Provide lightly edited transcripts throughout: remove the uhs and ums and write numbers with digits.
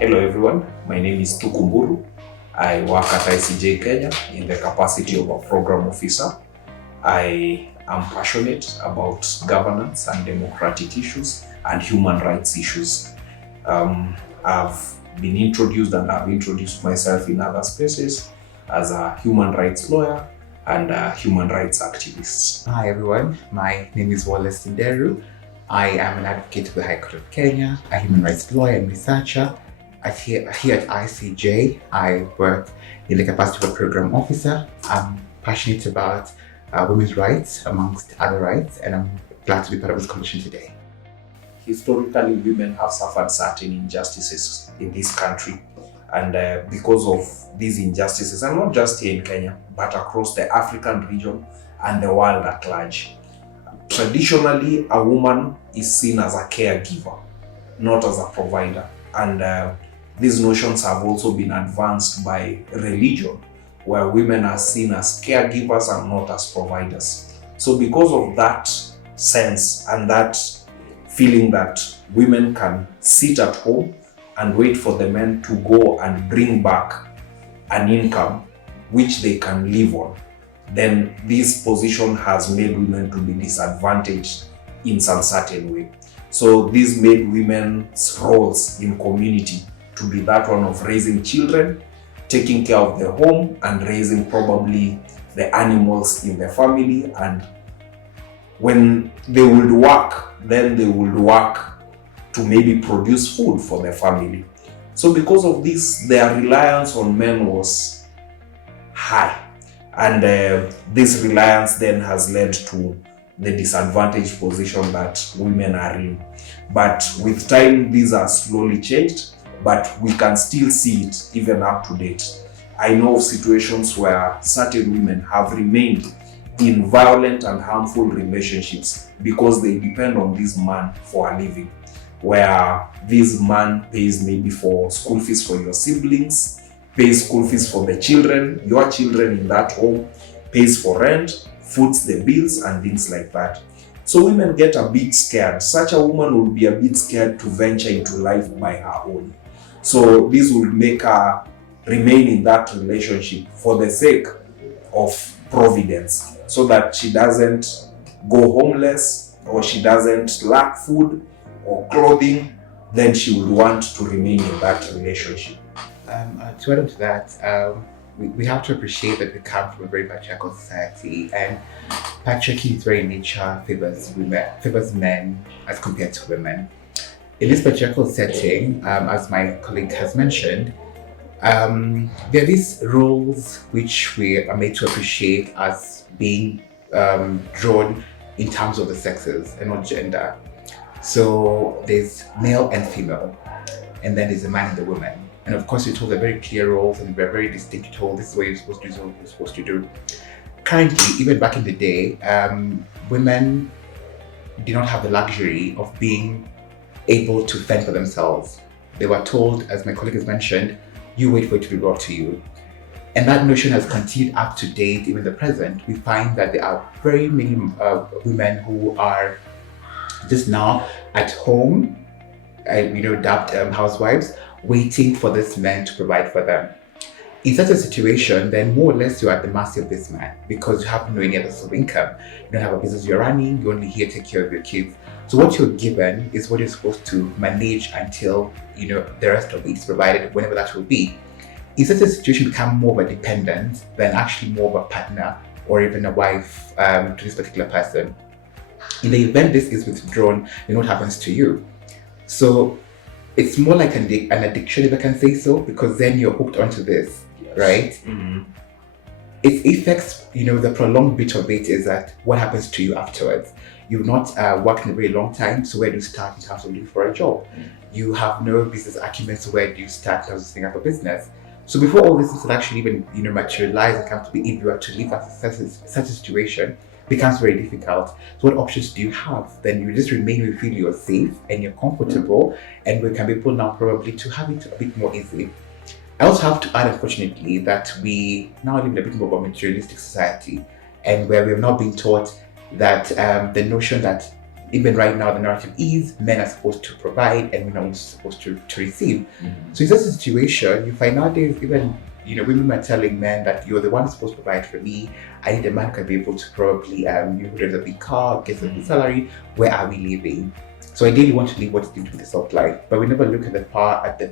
Hello everyone, my name is Thuku Mburu. I work at ICJ Kenya in the capacity of a program officer. I am passionate about governance and democratic issues and human rights issues. I've been introduced and I've introduced myself in other spaces as a human rights lawyer and a human rights activist. Hi everyone, my name is Wallace Nderu. I am an advocate of the High Court of Kenya, a human rights lawyer and researcher. Here at ICJ, I work in the capacity of a program officer. I'm passionate about women's rights, amongst other rights, and I'm glad to be part of this conversation today. Historically, women have suffered certain injustices in this country. And because of these injustices, and not just here in Kenya, but across the African region and the world at large, traditionally, a woman is seen as a caregiver, not as a provider. And these notions have also been advanced by religion, where women are seen as caregivers and not as providers. So because of that sense and that feeling that women can sit at home and wait for the men to go and bring back an income which they can live on, then this position has made women to be disadvantaged in some certain way. So this made women's roles in community to be that one of raising children, taking care of the home, and raising probably the animals in the family. And when they would work, then they would work to maybe produce food for the family. So because of this, their reliance on men was high. And this reliance then has led to the disadvantaged position that women are in. But with time, these are slowly changed, but we can still see it even up to date. I know of situations where certain women have remained in violent and harmful relationships because they depend on this man for a living, where this man pays maybe for school fees for your siblings, pays school fees for the children, your children in that home, pays for rent, foots the bills, and things like that. So women get a bit scared. Such a woman will be a bit scared to venture into life by her own. So this will make her remain in that relationship for the sake of providence, so that she doesn't go homeless or she doesn't lack food or clothing. Then she will want to remain in that relationship. To add on to that, we have to appreciate that we come from a very patriarchal society, and patriarchy very nature favors men as compared to women. In this patriarchal setting, as my colleague has mentioned, there are these roles which we are made to appreciate as being drawn in terms of the sexes and not gender. So there's male and female, and then there's a man and the woman. And of course, you're told they're very clear roles and they're very distinct. You're told this is what you're supposed to do, this is what you're supposed to do. Currently, even back in the day, women did not have the luxury of being able to fend for themselves. They were told, as my colleague has mentioned, you wait for it to be brought to you. And that notion has continued up to date, even the present. We find that there are very many women who are just now at home, dubbed housewives, waiting for this man to provide for them. In such a situation, then more or less you're at the mercy of this man because you have no any other source of income. You don't have a business you're running, you're only here to take care of your kids. So what you're given is what you're supposed to manage until the rest of it is provided, whenever that will be. In such a situation, you become more of a dependent than actually more of a partner or even a wife to this particular person. In the event this is withdrawn, then what happens to you? So it's more like an addiction, if I can say so, because then you're hooked onto this, yes. Right? Mm-hmm. Its effects, the prolonged bit of it is that what happens to you afterwards? You've not worked in a very long time, so where do you start in terms of looking for a job? Mm-hmm. You have no business acumen, so where do you start in terms of setting up a business? So before all this is actually even materialize and come to be, if you are to live at such a situation, becomes very difficult. So what options do you have? Then you just remain, you feel you're safe and you're comfortable, and we can be able now probably to have it a bit more easily. I also have to add, unfortunately, that we now live in a bit more of a materialistic society, and where we have not been taught that the notion that Even right now, the narrative is men are supposed to provide and women are supposed to receive. So in such a situation, you find nowadays even women are telling men that you're the one who's supposed to provide for me. I need a man who can be able to probably there's a big car, get a big salary. Where are we living? So ideally, you want to live what is deemed to be the soft life, but we never look at the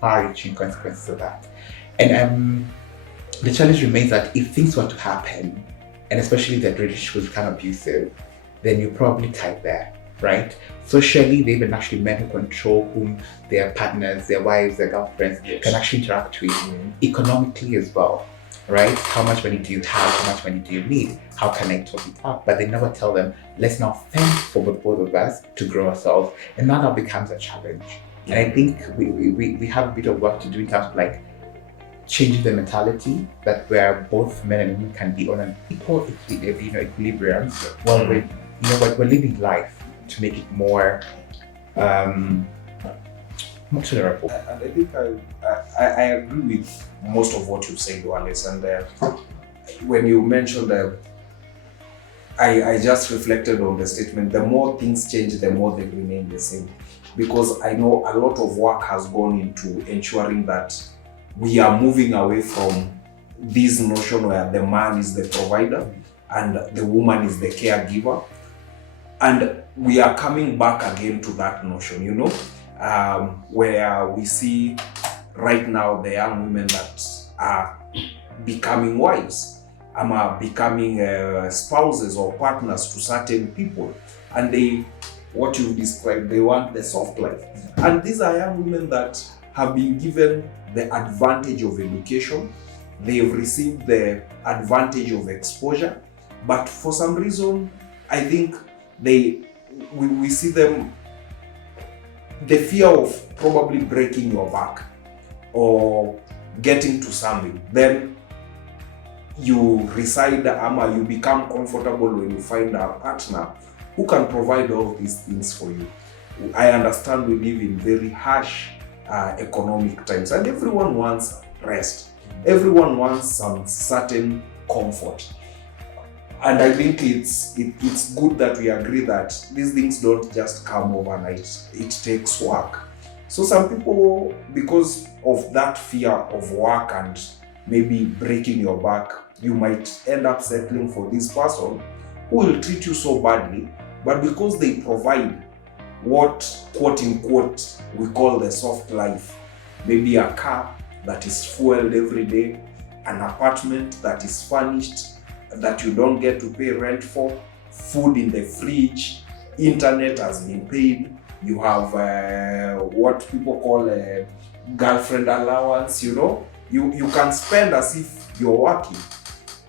far-reaching consequences of that. And the challenge remains that if things were to happen, and especially that relationship was become abusive, then you probably tied there, right? Socially, they even actually men who control whom their partners, their wives, their girlfriends can actually interact with. Economically as well, right? How much money do you have? How much money do you need? How can I top it up? But they never tell them, let's now fend for both of us to grow ourselves. And now that becomes a challenge. And I think we have a bit of work to do in terms of like changing the mentality that where both men and women can be on an equal equilibrium while we're living life to make it more tolerable. And I think I agree with most of what you said, Wallace. And when you mentioned I just reflected on the statement. The more things change, the more they remain the same. Because I know a lot of work has gone into ensuring that we are moving away from this notion where the man is the provider and the woman is the caregiver. And we are coming back again to that notion, where we see right now the young women that are becoming wives, are becoming spouses or partners to certain people. And what you've described, they want the soft life. And these are young women that have been given the advantage of education. They've received the advantage of exposure. But for some reason, I think we see them, the fear of probably breaking your back or getting to something. Then you reside, you become comfortable when you find a partner who can provide all these things for you. I understand we live in very harsh economic times, and everyone wants rest. Everyone wants some certain comfort. And I think it's good that we agree that these things don't just come overnight. It takes work. So some people, because of that fear of work and maybe breaking your back, you might end up settling for this person who will treat you so badly, but because they provide what, quote unquote, we call the soft life, maybe a car that is fueled every day, an apartment that is furnished, that you don't get to pay rent for, food in the fridge, internet has been paid, you have what people call a girlfriend allowance, you can spend as if you're working.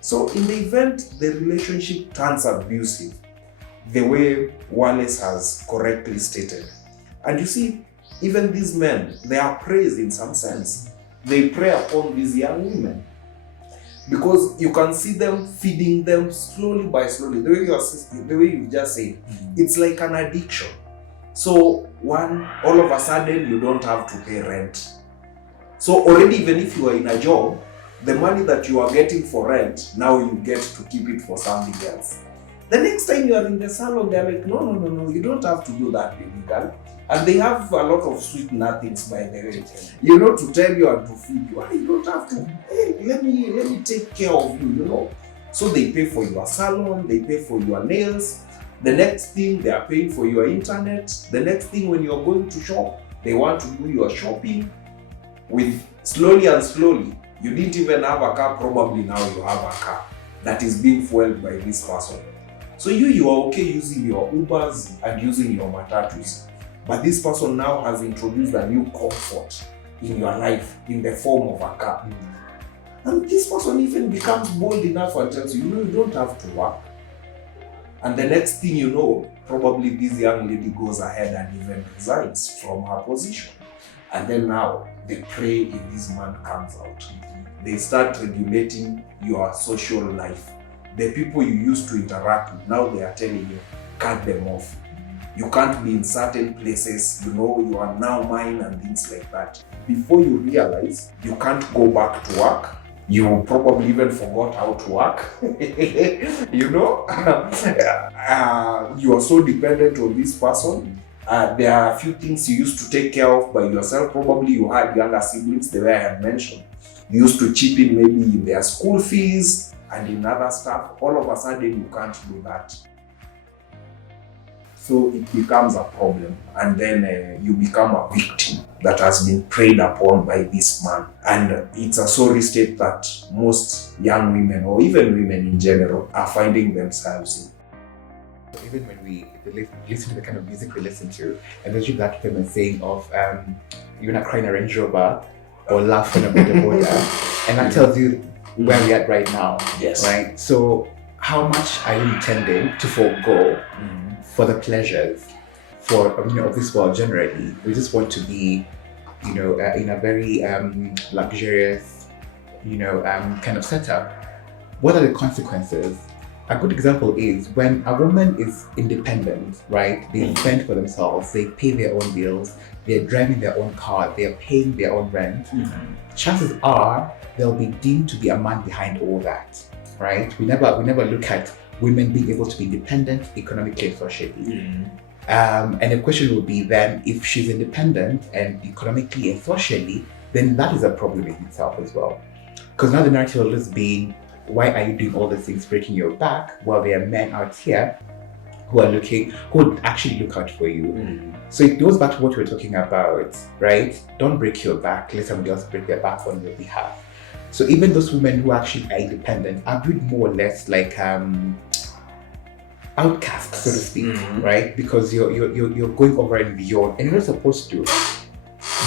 So in the event the relationship turns abusive, the way Wallace has correctly stated, and you see, even these men, they are praised in some sense. They prey upon these young women, because you can see them feeding them slowly by slowly. The way you just said, it's like an addiction. So all of a sudden you don't have to pay rent. So already, even if you are in a job, the money that you are getting for rent, now you get to keep it for something else. The next time you are in the salon, they're like, no, you don't have to do that, baby girl. And they have a lot of sweet nothings, by the way, to tell you and to feed you. You don't have to, hey, let me take care of you, So they pay for your salon, they pay for your nails. The next thing, they are paying for your internet. The next thing, when you're going to shop, they want to do your shopping with slowly and slowly. You didn't even have a car, probably now you have a car that is being fueled by this person. So you are okay using your Ubers and using your Matatus. But this person now has introduced a new comfort in your life in the form of a car. And this person even becomes bold enough and tells you, you don't have to work. And the next thing you know, probably this young lady goes ahead and even resigns from her position. And then now the prey in this man comes out. They start regulating your social life. The people you used to interact with, now they are telling you, cut them off. You can't be in certain places, you are now mine and things like that. Before you realize, you can't go back to work You probably even forgot how to work. You know, you are so dependent on this person. There are a few things you used to take care of by yourself. Probably you had younger siblings, the way I had mentioned. You used to chip in maybe in their school fees and in other stuff. All of a sudden, you can't do that. So it becomes a problem, and then you become a victim that has been preyed upon by this man. And it's a sorry state that most young women, or even women in general, are finding themselves in. Even when we listen to the kind of music we listen to, and there's that famous saying of you're not crying a Range Rover or laugh on a border border, and that tells you where we're at right now. Yes. Right. So how much are you intending to forego for the pleasures of this world generally? We just want to be, in a very luxurious, kind of setup. What are the consequences? A good example is when a woman is independent, right? They fend for themselves, they pay their own bills, they're driving their own car, they're paying their own rent. Chances are they'll be deemed to be a man behind all that, right? We never look at women being able to be independent economically and socially. And the question would be then, if she's independent and economically and socially, then that is a problem in itself as well. Because now the narrative has been, why are you doing all these things, breaking your back, while there are men out here who would actually look out for you. So it goes back to what we were talking about, right? Don't break your back, let somebody else break their back on your behalf. So even those women who actually are independent are viewed more or less like outcasts, so to speak, right? Because you're going over and beyond, and you're not supposed to.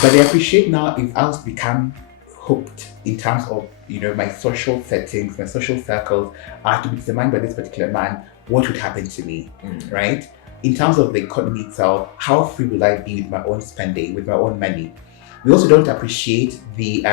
But they appreciate now if I was become hooked in terms of my social settings, my social circles are to be determined by this particular man, what would happen to me, right? In terms of the economy itself, how free will I be with my own spending, with my own money? We also don't appreciate the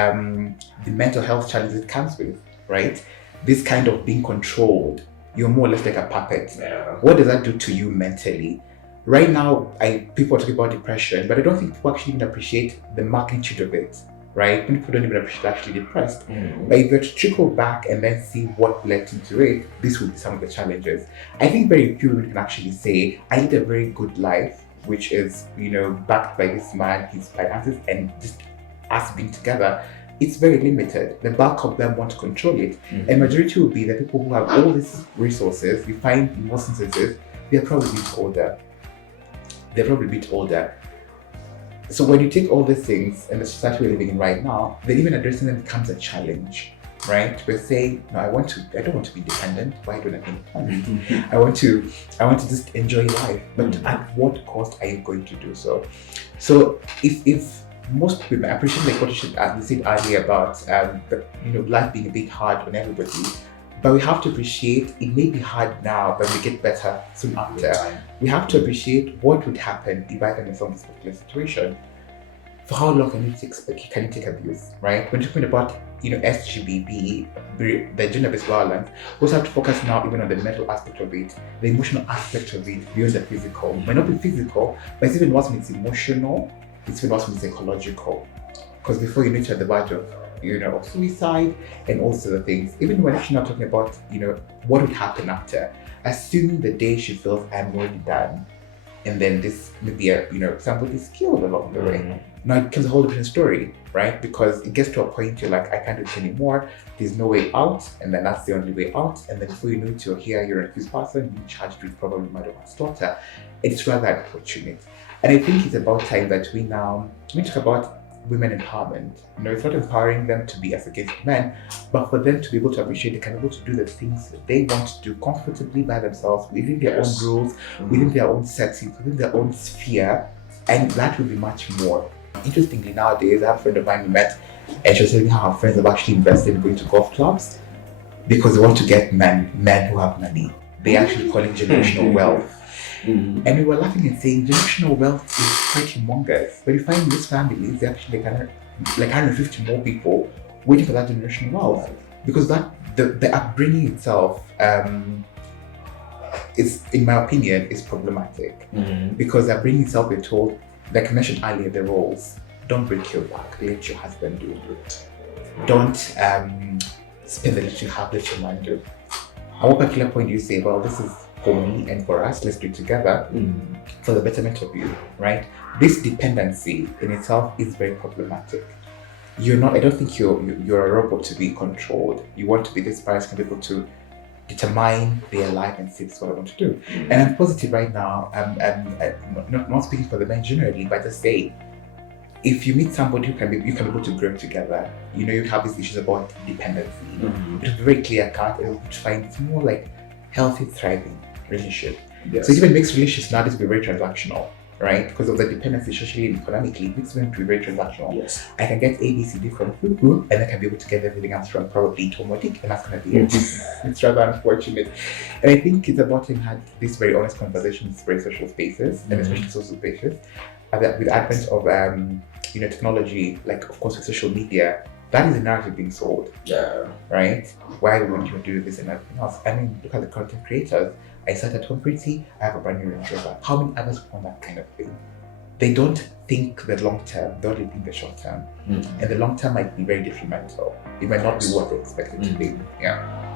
mental health challenges it comes with, right? This kind of being controlled. You're more or less like a puppet. Yeah. What does that do to you mentally? Right now, people are talking about depression, but I don't think people actually even appreciate the magnitude of it, right? People don't even appreciate actually depressed. But if you were to trickle back and then see what led into it, this would be some of the challenges. I think very few women can actually say, I lead a very good life, which is, backed by this man, his finances, and just us being together. It's very limited. The bulk of them want to control it. And majority will be the people who have all these resources. We find in most instances, they're probably a bit older. So when you take all these things and the society we're living in right now, then even addressing them becomes a challenge, right? We're saying, no, I don't want to be independent. Why don't I be independent? I want to just enjoy life. But at what cost are you going to do so? So if most women, I appreciate like what you said earlier about life being a bit hard on everybody, but we have to appreciate it may be hard now, but we get better soon after. We have to appreciate what would happen if I find myself in this particular situation. For how long can you take abuse, right? When talking about SGBV, the gender-based violence, we also have to focus now even on the mental aspect of it, the emotional aspect of it beyond the physical. It might not be physical, but it's even worse when it's emotional. It's even worse when it's psychological. Because before you at the verge of of suicide and also the things. Even when actually not talking about, what would happen after. Assuming the day she feels I'm already done, and then this maybe somebody's killed along the way. Now it becomes a whole different story, right? Because it gets to a point you're like, I can't do it anymore. There's no way out, and then that's the only way out. And then before you know it, you're here, you're an accused person, you're charged with probably murder or slaughter. It's rather unfortunate. And I think it's about time that we talk about women empowerment. It's not empowering them to be as against men, but for them to be able to appreciate they can be able to do the things that they want to do comfortably by themselves, within their own rules, within their own settings, within their own sphere, and that will be much more. Interestingly, nowadays, I have a friend of mine we met, and she was telling me how her friends have actually invested in going to golf clubs because they want to get men who have money. They actually call it generational wealth. And we were laughing and saying generational wealth is quite humongous. But you find in these families, they actually like 150 more people waiting for that generational wealth. Because the upbringing itself is, in my opinion, is problematic. Because the upbringing itself, we're told, like I mentioned earlier, the roles. Don't break your back, let your husband do it. don't spend the little half that you want to. At what particular point do you say, well, this is for me and for us, let's do it together for the betterment of you, right? This dependency in itself is very problematic. I don't think you're a robot to be controlled. You want to be this person, able to determine their life and say, this is what I want to do. And I'm positive right now, not speaking for the men generally, but just say, if you meet somebody you can be able to grow together, you have these issues about dependency. It's very clear cut, and you find it's more like healthy, thriving relationship. Yes. So even mixed relationships nowadays be very transactional, right? Because of the dependency socially and economically, mixed women be very transactional. Yes. I can get ABCD from Thuku, and I can be able to get everything else from probably Tomotic, and that's going to be it. It's rather unfortunate. And I think it's about having had these very honest conversations in very social spaces, and especially social spaces. With the advent of technology, like of course with social media, that is the narrative being sold. Yeah. Right? Why would you do this and everything else? I mean, look at the content creators. I started home pretty, I have a brand new Range Rover. How many others want that kind of thing? They don't think the long term, they only think the short term. And the long term might be very detrimental. It might not be what they expect it to be. Yeah.